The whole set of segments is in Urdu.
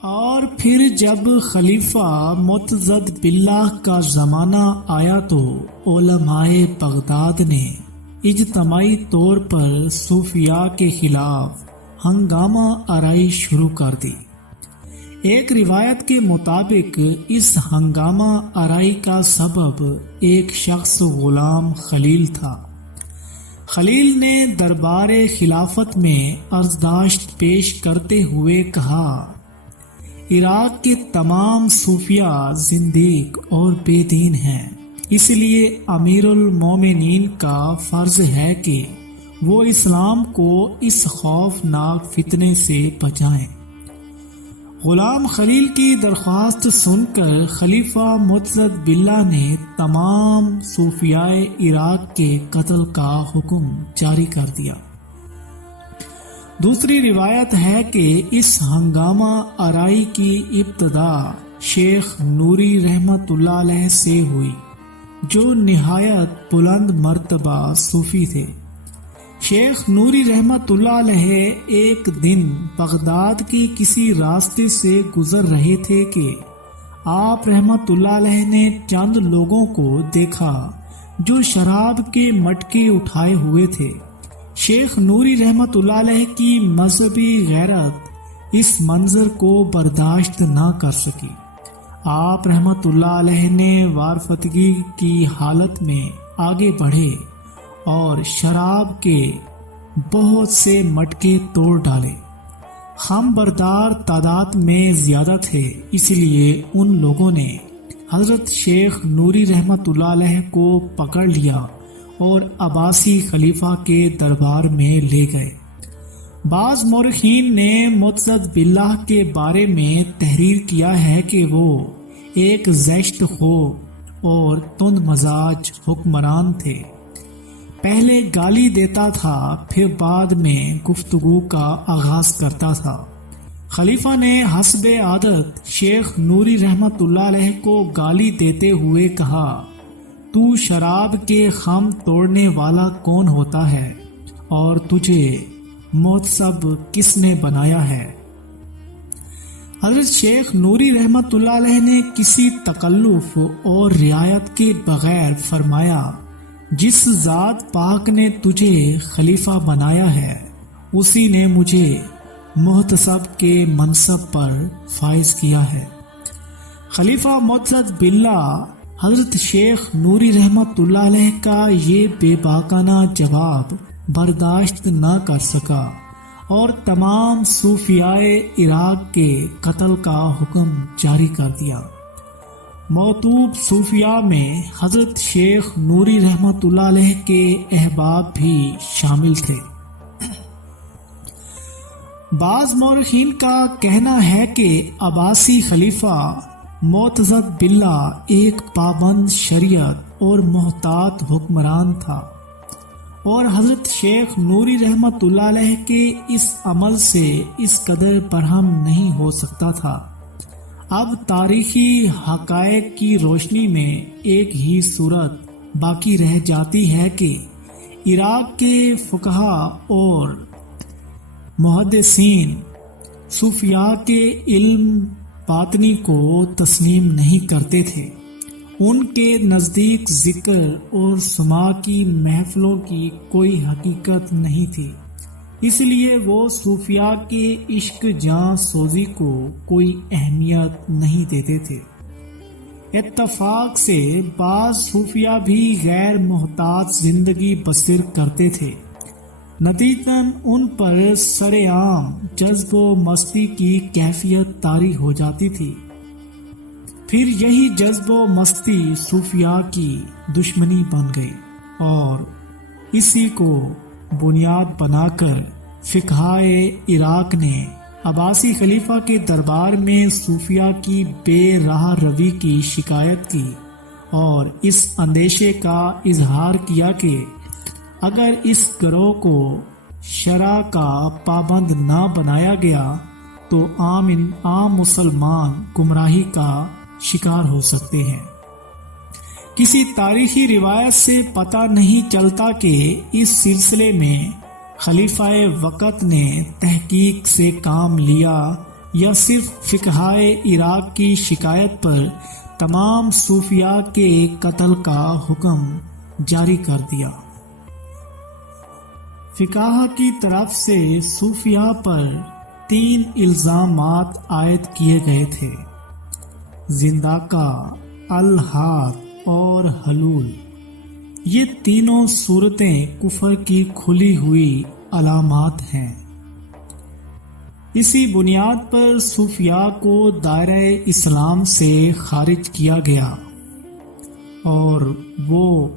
اور پھر جب خلیفہ معتضد باللہ کا زمانہ آیا تو علماء بغداد نے اجتماعی طور پر صوفیاء کے خلاف ہنگامہ آرائی شروع کر دی۔ ایک روایت کے مطابق اس ہنگامہ آرائی کا سبب ایک شخص غلام خلیل تھا۔ خلیل نے دربار خلافت میں عرضداشت پیش کرتے ہوئے کہا، عراق کے تمام صوفیاء زندیق اور بے دین ہیں، اس لیے امیر المومنین کا فرض ہے کہ وہ اسلام کو اس خوفناک فتنے سے بچائیں۔ غلام خلیل کی درخواست سن کر خلیفہ معتضد باللہ نے تمام صوفیاء عراق کے قتل کا حکم جاری کر دیا۔ دوسری روایت ہے کہ اس ہنگامہ آرائی کی ابتدا شیخ نوری رحمت اللہ علیہ سے ہوئی، جو نہایت بلند مرتبہ صوفی تھے۔ شیخ نوری رحمت اللہ علیہ ایک دن بغداد کی کسی راستے سے گزر رہے تھے کہ آپ رحمت اللہ علیہ نے چند لوگوں کو دیکھا جو شراب کے مٹکے اٹھائے ہوئے تھے۔ شیخ نوری رحمت اللہ علیہ کی مذہبی غیرت اس منظر کو برداشت نہ کر سکی۔ آپ رحمت اللہ علیہ نے وارفتگی کی حالت میں آگے بڑھے اور شراب کے بہت سے مٹکے توڑ ڈالے۔ خم بردار تعداد میں زیادہ تھے، اس لیے ان لوگوں نے حضرت شیخ نوری رحمت اللہ علیہ کو پکڑ لیا اور عباسی خلیفہ کے دربار میں لے گئے۔ بعض مورخین نے معتضد باللہ کے بارے میں تحریر کیا ہے کہ وہ ایک زشت خو اور تند مزاج حکمران تھے۔ پہلے گالی دیتا تھا، پھر بعد میں گفتگو کا آغاز کرتا تھا۔ خلیفہ نے حسب عادت شیخ نوری رحمت اللہ علیہ کو گالی دیتے ہوئے کہا، تو شراب کے خم توڑنے والا کون ہوتا ہے اور تجھے معتصب کس نے بنایا ہے؟ حضرت شیخ نوری رحمت اللہ علیہ نے کسی تکلف اور رعایت کے بغیر فرمایا، جس ذات پاک نے تجھے خلیفہ بنایا ہے اسی نے مجھے محتسب کے منصب پر فائز کیا ہے۔ خلیفہ معتضد باللہ حضرت شیخ نوری رحمت اللہ علیہ کا یہ بے باکانہ جواب برداشت نہ کر سکا اور تمام صوفیاء عراق کے قتل کا حکم جاری کر دیا۔ موتوب صوفیاء میں حضرت شیخ نوری رحمت اللہ علیہ کے احباب بھی شامل تھے۔ بعض مورخین کا کہنا ہے کہ عباسی خلیفہ معتضد باللہ ایک پابند شریعت اور محتاط حکمران تھا اور حضرت شیخ نوری رحمت اللہ علیہ کے اس عمل سے اس قدر برہم نہیں ہو سکتا تھا۔ اب تاریخی حقائق کی روشنی میں ایک ہی صورت باقی رہ جاتی ہے کہ عراق کے فقہا اور محدثین صوفیاء کے علم باطنی کو تسلیم نہیں کرتے تھے۔ ان کے نزدیک ذکر اور سماع کی محفلوں کی کوئی حقیقت نہیں تھی، اس لیے وہ صوفیاء کے عشق جاں سوزی کو کوئی اہمیت نہیں دیتے تھے۔ اتفاق سے بعض صوفیاء بھی غیر محتاط زندگی بسر کرتے تھے، نتیجتاً ان پر سرعام جذب و مستی کی کیفیت طاری ہو جاتی تھی۔ پھر یہی جذب و مستی صوفیاء کی دشمنی بن گئی اور اسی کو بنیاد بنا کر فقہائے عراق نے عباسی خلیفہ کے دربار میں صوفیاء کی بے راہ روی کی شکایت کی اور اس اندیشے کا اظہار کیا کہ اگر اس گروہ کو شرع کا پابند نہ بنایا گیا تو عام مسلمان گمراہی کا شکار ہو سکتے ہیں۔ کسی تاریخی روایت سے پتہ نہیں چلتا کہ اس سلسلے میں خلیفہ وقت نے تحقیق سے کام لیا یا صرف فقہائے عراق کی شکایت پر تمام صوفیاء کے قتل کا حکم جاری کر دیا۔ فقہا کی طرف سے صوفیاء پر 3 الزامات عائد کیے گئے تھے: زنداقہ، الحاد اور حلول۔ یہ تینوں صورتیں کفر کی کھلی ہوئی علامات ہیں۔ اسی بنیاد پر صوفیاء کو دائرہ اسلام سے خارج کیا گیا اور وہ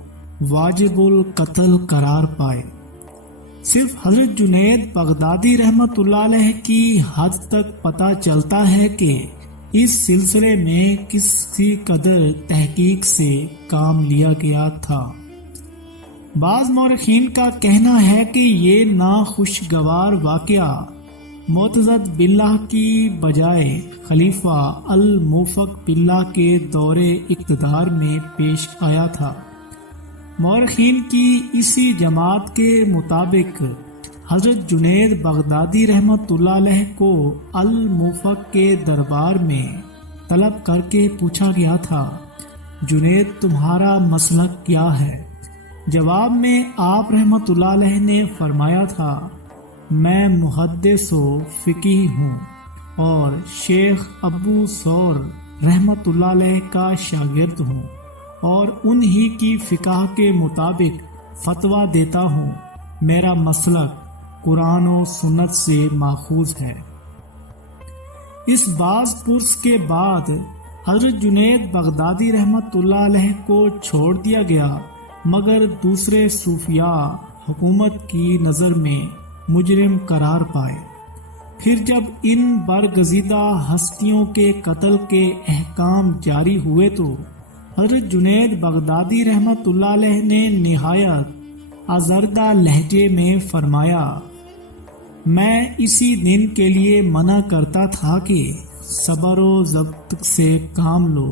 واجب القتل قرار پائے۔ صرف حضرت جنید بغدادی رحمت اللہ علیہ کی حد تک پتہ چلتا ہے کہ اس سلسلے میں کسی قدر تحقیق سے کام لیا گیا تھا۔ بعض مورخین کا کہنا ہے کہ یہ ناخوشگوار واقعہ معتضد باللہ کی بجائے خلیفہ الموفق باللہ کے دور اقتدار میں پیش آیا تھا۔ مورخین کی اسی جماعت کے مطابق حضرت جنید بغدادی رحمت اللہ علیہ کو الموفق کے دربار میں طلب کر کے پوچھا گیا تھا، جنید تمہارا مسلک کیا ہے؟ جواب میں آپ رحمت اللہ علیہ نے فرمایا تھا، میں محدث و فقیہ ہوں اور شیخ ابو ثور رحمت اللہ علیہ کا شاگرد ہوں اور انہی کی فقہ کے مطابق فتویٰ دیتا ہوں۔ میرا مسلک قرآن و سنت سے ماخوذ ہے۔ اس باز پرس کے بعد حضرت جنید بغدادی رحمت اللہ علیہ کو چھوڑ دیا گیا، مگر دوسرے صوفیاء حکومت کی نظر میں مجرم قرار پائے۔ پھر جب ان برگزیدہ ہستیوں کے قتل کے احکام جاری ہوئے تو حضرت جنید بغدادی رحمت اللہ علیہ نے نہایت آزردہ لہجے میں فرمایا، میں اسی دن کے لیے منع کرتا تھا کہ صبر و ضبط سے کام لو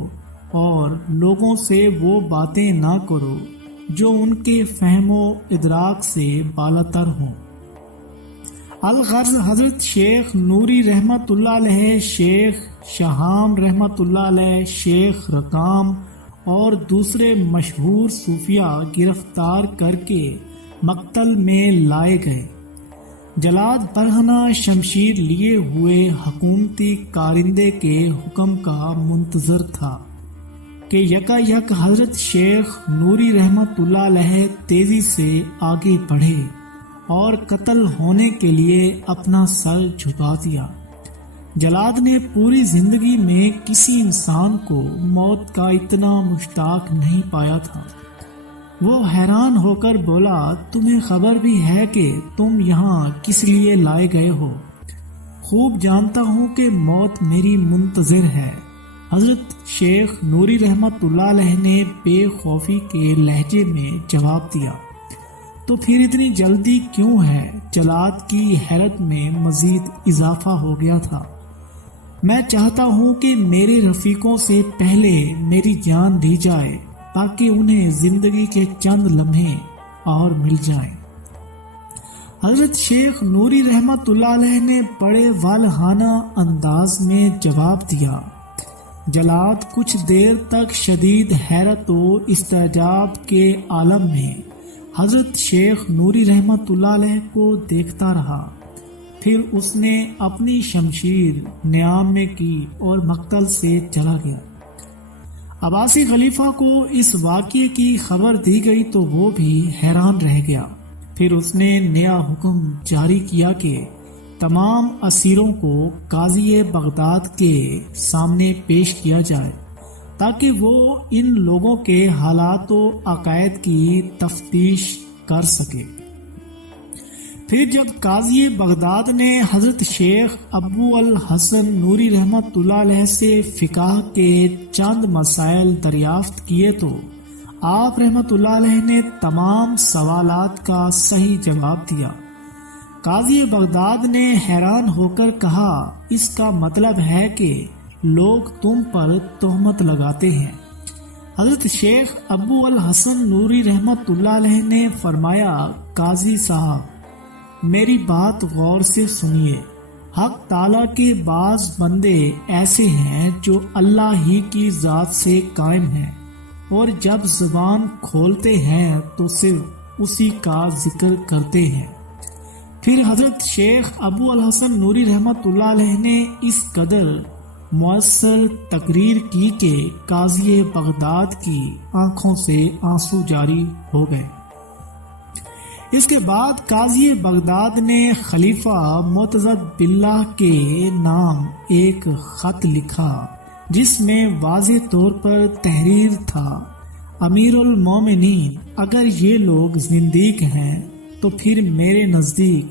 اور لوگوں سے وہ باتیں نہ کرو جو ان کے فہم و ادراک سے بالاتر ہوں۔ الغرض حضرت شیخ نوری رحمت اللہ علیہ، شیخ شہام رحمت اللہ علیہ، شیخ رقام اور دوسرے مشہور صوفیاء گرفتار کر کے مقتل میں لائے گئے۔ جلاد برہنہ شمشیر لیے ہوئے حکومتی کارندے کے حکم کا منتظر تھا کہ یکا یک حضرت شیخ نوری رحمت اللہ علیہ تیزی سے آگے بڑھے اور قتل ہونے کے لیے اپنا سر جھکا دیا۔ جلاد نے پوری زندگی میں کسی انسان کو موت کا اتنا مشتاق نہیں پایا تھا۔ وہ حیران ہو کر بولا، تمہیں خبر بھی ہے کہ تم یہاں کس لیے لائے گئے ہو؟ خوب جانتا ہوں کہ موت میری منتظر ہے۔ حضرت شیخ نوری رحمت اللہ علیہ نے بے خوفی کے لہجے میں جواب دیا، تو پھر اتنی جلدی کیوں ہے؟ جلاد کی حیرت میں مزید اضافہ ہو گیا تھا۔ میں چاہتا ہوں کہ میرے رفیقوں سے پہلے میری جان دی جائے تاکہ انہیں زندگی کے چند لمحے اور مل جائیں۔ حضرت شیخ نوری رحمت اللہ علیہ نے بڑے والہانہ انداز میں جواب دیا۔ جلاد کچھ دیر تک شدید حیرت و استعجاب کے عالم میں حضرت شیخ نوری رحمت اللہ علیہ کو دیکھتا رہا، پھر اس نے اپنی شمشیر نیام میں کی اور مقتل سے چلا گیا۔ عباسی خلیفہ کو اس واقعے کی خبر دی گئی تو وہ بھی حیران رہ گیا۔ پھر اس نے نیا حکم جاری کیا کہ تمام اسیروں کو قاضی بغداد کے سامنے پیش کیا جائے تاکہ وہ ان لوگوں کے حالات و عقائد کی تفتیش کر سکے۔ پھر جب قاضی بغداد نے حضرت شیخ ابو الحسن نوری رحمت اللہ علیہ سے فقہ کے چند مسائل دریافت کیے تو آپ رحمت اللہ علیہ نے تمام سوالات کا صحیح جواب دیا۔ قاضی بغداد نے حیران ہو کر کہا، اس کا مطلب ہے کہ لوگ تم پر تہمت لگاتے ہیں۔ حضرت شیخ ابو الحسن نوری رحمت اللہ علیہ نے فرمایا، قاضی صاحب میری بات غور سے سنیے، حق تعالیٰ کے بعض بندے ایسے ہیں جو اللہ ہی کی ذات سے قائم ہیں اور جب زبان کھولتے ہیں تو صرف اسی کا ذکر کرتے ہیں۔ پھر حضرت شیخ ابو الحسن نوری رحمت اللہ علیہ نے اس قدر مؤثر تقریر کی کہ قاضی بغداد کی آنکھوں سے آنسو جاری ہو گئے۔ اس کے بعد قاضی بغداد نے خلیفہ معتضد باللہ کے نام ایک خط لکھا جس میں واضح طور پر تحریر تھا، امیر المومنین، اگر یہ لوگ زندیق ہیں تو پھر میرے نزدیک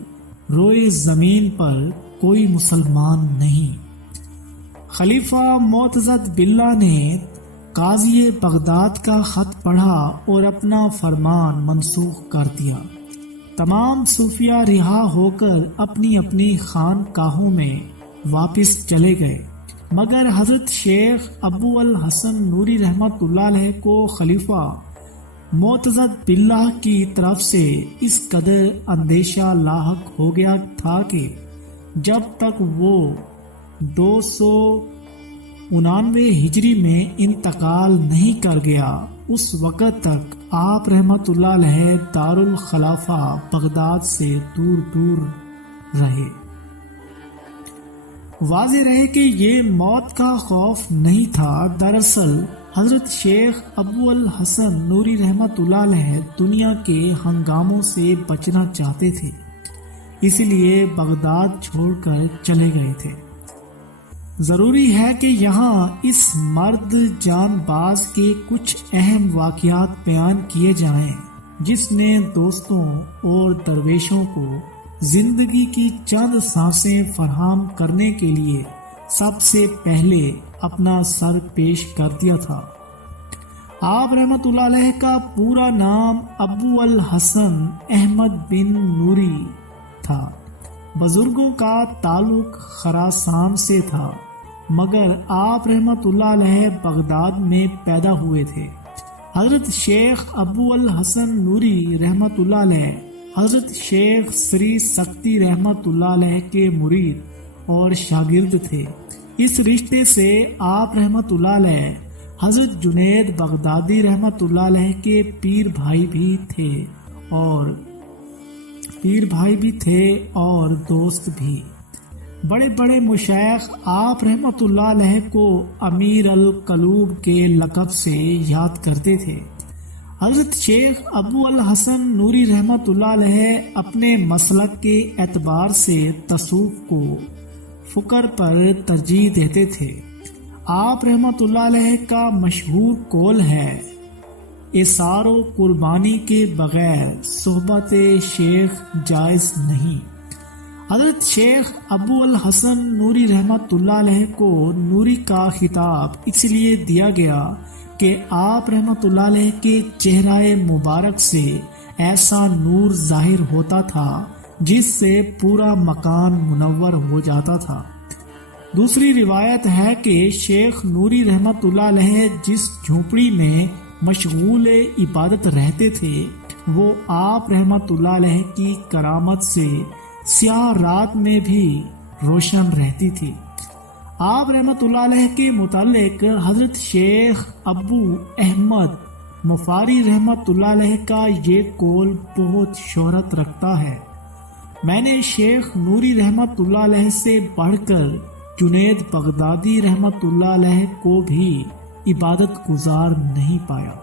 روئے زمین پر کوئی مسلمان نہیں۔ خلیفہ معتضد باللہ نے قاضی بغداد کا خط پڑھا اور اپنا فرمان منسوخ کر دیا۔ تمام صوفیہ رہا ہو کر اپنی اپنی خانقاہوں میں واپس چلے گئے، مگر حضرت شیخ ابو الحسن نوری رحمت اللہ علیہ کو خلیفہ معتضد باللہ کی طرف سے اس قدر اندیشہ لاحق ہو گیا تھا کہ جب تک وہ 299 ہجری میں انتقال نہیں کر گیا اس وقت تک آپ رحمت اللہ علیہ دارالخلافہ بغداد سے دور دور رہے۔ واضح رہے کہ یہ موت کا خوف نہیں تھا، دراصل حضرت شیخ ابو الحسن نوری رحمت اللہ علیہ دنیا کے ہنگاموں سے بچنا چاہتے تھے، اس لیے بغداد چھوڑ کر چلے گئے تھے۔ ضروری ہے کہ یہاں اس مرد جان باز کے کچھ اہم واقعات بیان کیے جائیں جس نے دوستوں اور درویشوں کو زندگی کی چند سانسیں فراہم کرنے کے لیے سب سے پہلے اپنا سر پیش کر دیا تھا۔ آپ رحمت اللہ علیہ کا پورا نام ابو الحسن احمد بن نوری تھا۔ بزرگوں کا تعلق خراسان سے تھا، مگر آپ رحمت اللہ علیہ بغداد میں پیدا ہوئے تھے۔ حضرت شیخ ابو الحسن نوری رحمت اللہ علیہ حضرت شیخ سری سختی رحمت اللہ علیہ کے مرید اور شاگرد تھے۔ اس رشتے سے آپ رحمت اللہ علیہ حضرت جنید بغدادی رحمت اللہ علیہ کے پیر بھائی بھی تھے اور دوست بھی۔ بڑے بڑے مشائخ آپ رحمت اللہ علیہ کو امیر القلوب کے لقب سے یاد کرتے تھے۔ حضرت شیخ ابو الحسن نوری رحمت اللہ علیہ اپنے مسلک کے اعتبار سے تصوف کو فکر پر ترجیح دیتے تھے۔ آپ رحمت اللہ علیہ کا مشہور قول ہے، اثار و قربانی کے بغیر صحبت شیخ جائز نہیں۔ حضرت شیخ ابو الحسن نوری رحمت اللہ علیہ کو نوری کا خطاب اس لیے دیا گیا کہ آپ رحمت اللہ علیہ کے چہرہ مبارک سے ایسا نور ظاہر ہوتا تھا جس سے پورا مکان منور ہو جاتا تھا۔ دوسری روایت ہے کہ شیخ نوری رحمت اللہ علیہ جس جھونپڑی میں مشغول عبادت رہتے تھے وہ آپ رحمت اللہ علیہ کی کرامت سے سیاہ رات میں بھی روشن رہتی تھی۔ آپ رحمت اللہ علیہ کے متعلق حضرت شیخ ابو احمد مفاری رحمت اللہ علیہ کا یہ قول بہت شہرت رکھتا ہے، میں نے شیخ نوری رحمت اللہ علیہ سے بڑھ کر جنید بغدادی رحمت اللہ علیہ کو بھی عبادت گزار نہیں پایا۔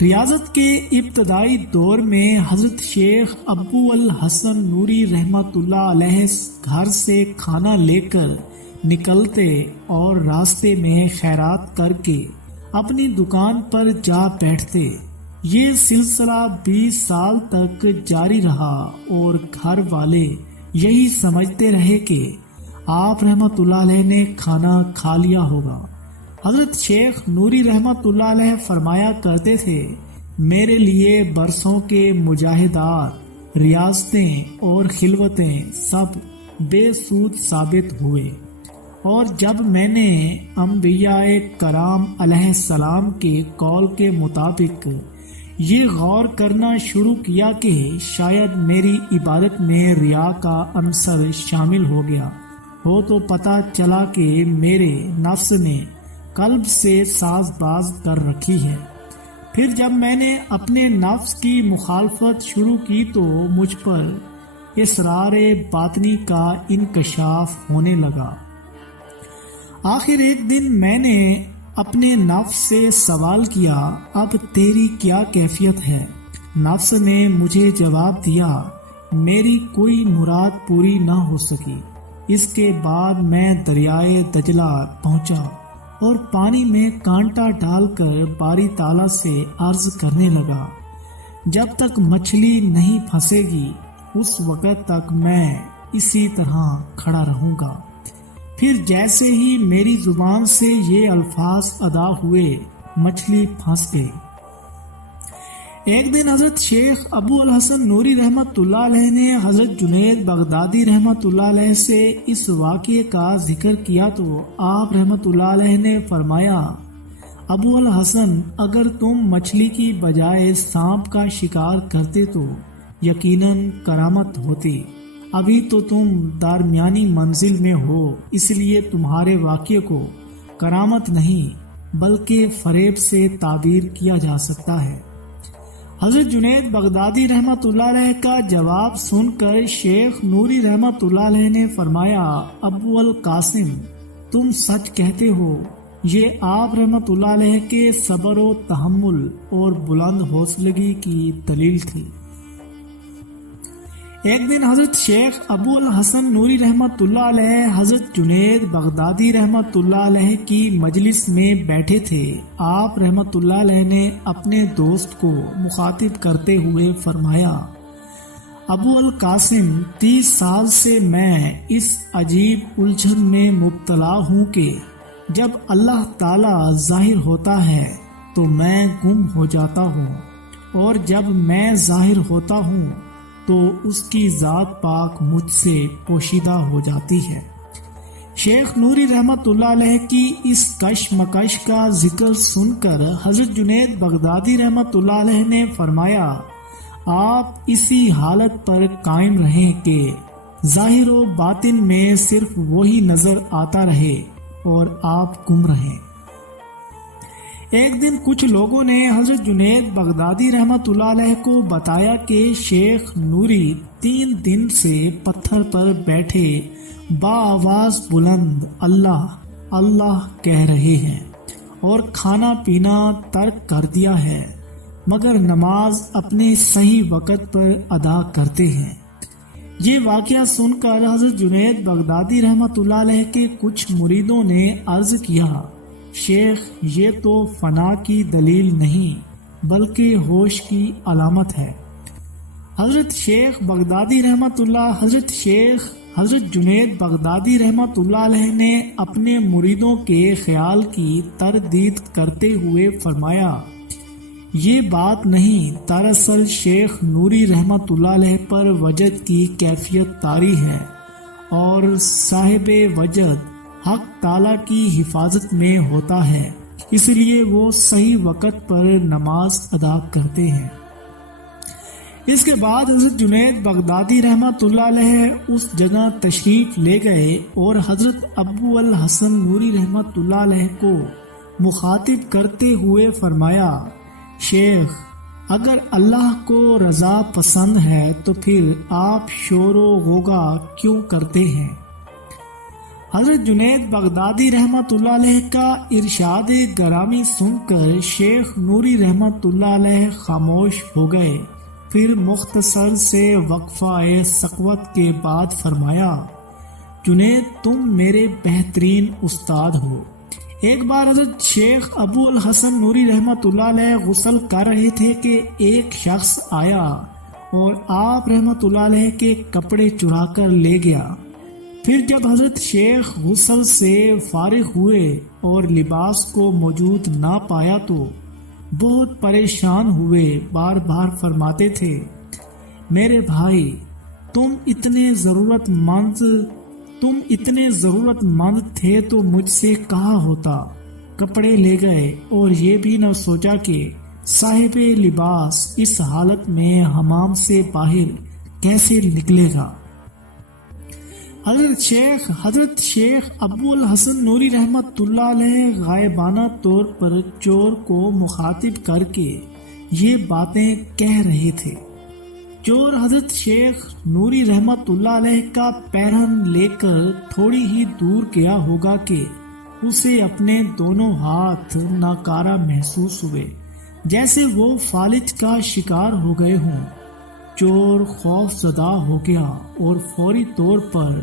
ریاضت کے ابتدائی دور میں حضرت شیخ ابو الحسن نوری رحمت اللہ علیہ گھر سے کھانا لے کر نکلتے اور راستے میں خیرات کر کے اپنی دکان پر جا بیٹھتے۔ یہ سلسلہ 20 سال تک جاری رہا اور گھر والے یہی سمجھتے رہے کہ آپ رحمت اللہ علیہ نے کھانا کھا لیا ہوگا۔ حضرت شیخ نوری رحمت اللہ علیہ فرمایا کرتے تھے، میرے لیے برسوں کے مجاہدات، ریاضتیں اور خلوتیں سب بے سود ثابت ہوئے، اور جب میں نے انبیاء کرام علیہ السلام کے قول کے مطابق یہ غور کرنا شروع کیا کہ شاید میری عبادت میں ریا کا عنصر شامل ہو گیا ہو تو پتہ چلا کہ میرے نفس نے قلب سے ساز باز کر رکھی ہے۔ پھر جب میں نے اپنے نفس کی مخالفت شروع کی تو مجھ پر اسرار باطنی کا انکشاف ہونے لگا۔ آخر ایک دن میں نے اپنے نفس سے سوال کیا، اب تیری کیا کیفیت ہے؟ نفس نے مجھے جواب دیا، میری کوئی مراد پوری نہ ہو سکی۔ اس کے بعد میں دریائے دجلہ پہنچا اور پانی میں کانٹا ڈال کر باری تعالیٰ سے عرض کرنے لگا، جب تک مچھلی نہیں پھنسے گی اس وقت تک میں اسی طرح کھڑا رہوں گا۔ پھر جیسے ہی میری زبان سے یہ الفاظ ادا ہوئے مچھلی پھنس گئی۔ ایک دن حضرت شیخ ابو الحسن نوری رحمت اللہ علیہ نے حضرت جنید بغدادی رحمت اللہ علیہ سے اس واقعے کا ذکر کیا تو آپ رحمت اللہ علیہ نے فرمایا، ابو الحسن، اگر تم مچھلی کی بجائے سانپ کا شکار کرتے تو یقیناً کرامت ہوتی۔ ابھی تو تم درمیانی منزل میں ہو، اس لیے تمہارے واقعے کو کرامت نہیں بلکہ فریب سے تعبیر کیا جا سکتا ہے۔ حضرت جنید بغدادی رحمت اللہ علیہ کا جواب سن کر شیخ نوری رحمت اللہ علیہ نے فرمایا، ابو القاسم، تم سچ کہتے ہو۔ یہ آپ رحمت اللہ علیہ کے صبر و تحمل اور بلند حوصلگی کی دلیل تھی۔ ایک دن حضرت شیخ ابو الحسن نوری رحمت اللہ علیہ حضرت جنید بغدادی رحمت اللہ علیہ کی مجلس میں بیٹھے تھے۔ آپ رحمت اللہ علیہ نے اپنے دوست کو مخاطب کرتے ہوئے فرمایا، ابو القاسم، 30 سال سے میں اس عجیب الجھن میں مبتلا ہوں کہ جب اللہ تعالی ظاہر ہوتا ہے تو میں گم ہو جاتا ہوں، اور جب میں ظاہر ہوتا ہوں تو اس کی ذات پاک مجھ سے پوشیدہ ہو جاتی ہے۔ شیخ نوری رحمت اللہ علیہ کی اس کشمکش کا ذکر سن کر حضرت جنید بغدادی رحمت اللہ علیہ نے فرمایا، آپ اسی حالت پر قائم رہیں کہ ظاہر و باطن میں صرف وہی نظر آتا رہے اور آپ گم رہیں۔ ایک دن کچھ لوگوں نے حضرت جنید بغدادی رحمت اللہ علیہ کو بتایا کہ شیخ نوری 3 دن سے پتھر پر بیٹھے بآواز بلند اللہ اللہ کہہ رہے ہیں اور کھانا پینا ترک کر دیا ہے، مگر نماز اپنے صحیح وقت پر ادا کرتے ہیں۔ یہ واقعہ سن کر حضرت جنید بغدادی رحمت اللہ علیہ کے کچھ مریدوں نے عرض کیا، شیخ، یہ تو فنا کی دلیل نہیں بلکہ ہوش کی علامت ہے۔ حضرت جنید بغدادی رحمت اللہ علیہ نے اپنے مریدوں کے خیال کی تردید کرتے ہوئے فرمایا، یہ بات نہیں، دراصل شیخ نوری رحمت اللہ علیہ پر وجد کی کیفیت طاری ہے، اور صاحب وجد حق تعالیٰ کی حفاظت میں ہوتا ہے، اس لیے وہ صحیح وقت پر نماز ادا کرتے ہیں۔ اس کے بعد حضرت جنید بغدادی رحمت اللہ علیہ اس جگہ تشریف لے گئے اور حضرت ابو الحسن نوری رحمت اللہ علیہ کو مخاطب کرتے ہوئے فرمایا، شیخ، اگر اللہ کو رضا پسند ہے تو پھر آپ شور و غوغا کیوں کرتے ہیں؟ حضرت جنید بغدادی رحمت اللہ علیہ کا ارشاد گرامی سن کر شیخ نوری رحمت اللہ علیہ خاموش ہو گئے۔ پھر مختصر سے وقفہ سقوت کے بعد فرمایا، جنید، تم میرے بہترین استاد ہو۔ ایک بار حضرت شیخ ابو الحسن نوری رحمت اللہ علیہ غسل کر رہے تھے کہ ایک شخص آیا اور آپ رحمت اللہ علیہ کے کپڑے چرا کر لے گیا۔ پھر جب حضرت شیخ غسل سے فارغ ہوئے اور لباس کو موجود نہ پایا تو بہت پریشان ہوئے، بار بار فرماتے تھے، میرے بھائی، تم اتنے ضرورت مند تھے تو مجھ سے کہا ہوتا، کپڑے لے گئے، اور یہ بھی نہ سوچا کہ صاحب لباس اس حالت میں حمام سے باہر کیسے نکلے گا؟ حضرت شیخ ابو الحسن نوری رحمت اللہ علیہ غائبانہ طور پر چور کو مخاطب کر کے یہ باتیں کہہ رہے تھے۔ چور حضرت شیخ نوری رحمت اللہ علیہ کا پیرہن لے کر تھوڑی ہی دور گیا ہوگا کہ اسے اپنے دونوں ہاتھ ناکارہ محسوس ہوئے، جیسے وہ فالج کا شکار ہو گئے ہوں۔ چور خوف زدہ ہو گیا اور فوری طور پر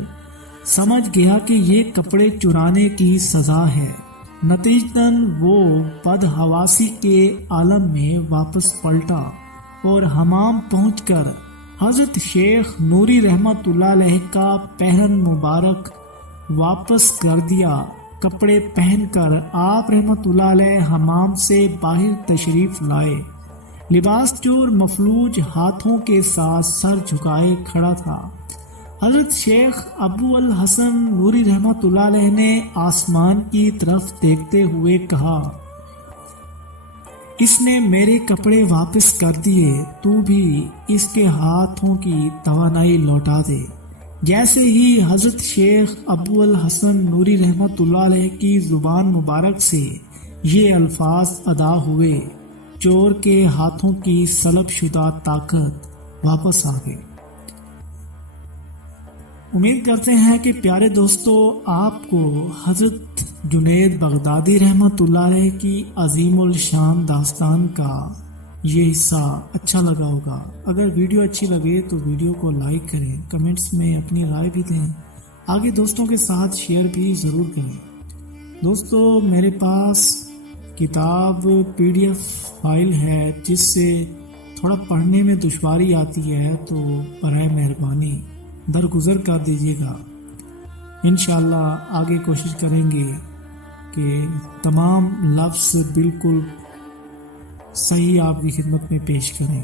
سمجھ گیا کہ یہ کپڑے چرانے کی سزا ہے۔ نتیجتاً وہ بدحواسی کے عالم میں واپس پلٹا اور حمام پہنچ کر حضرت شیخ نوری رحمت اللہ علیہ کا پیرہن مبارک واپس کر دیا۔ کپڑے پہن کر آپ رحمت اللہ علیہ حمام سے باہر تشریف لائے۔ لباس چور مفلوج ہاتھوں کے ساتھ سر جھکائے کھڑا تھا۔ حضرت شیخ ابو الحسن نوری رحمت اللہ علیہ نے آسمان کی طرف دیکھتے ہوئے کہا، اس نے میرے کپڑے واپس کر دیے، تو بھی اس کے ہاتھوں کی توانائی لوٹا دے۔ جیسے ہی حضرت شیخ ابو الحسن نوری رحمت اللہ علیہ کی زبان مبارک سے یہ الفاظ ادا ہوئے، چور کے ہاتھوں کی سلب شدہ طاقت واپس آ گئی۔ امید کرتے ہیں کہ پیارے دوستو آپ کو حضرت جنید بغدادی رحمت اللہ علیہ کی عظیم الشان داستان کا یہ حصہ اچھا لگا ہوگا۔ اگر ویڈیو اچھی لگے تو ویڈیو کو لائک کریں، کمنٹس میں اپنی رائے بھی دیں، آگے دوستوں کے ساتھ شیئر بھی ضرور کریں۔ دوستو میرے پاس کتاب PDF فائل ہے جس سے تھوڑا پڑھنے میں دشواری آتی ہے، تو برائے مہربانی درگزر کر دیجیے گا۔ انشاءاللہ آگے کوشش کریں گے کہ تمام لفظ بالکل صحیح آپ کی خدمت میں پیش کریں۔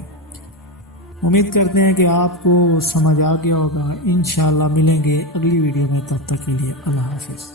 امید کرتے ہیں کہ آپ کو سمجھ آ گیا ہوگا۔ انشاءاللہ ملیں گے اگلی ویڈیو میں، تب تک کے لیے اللہ حافظ۔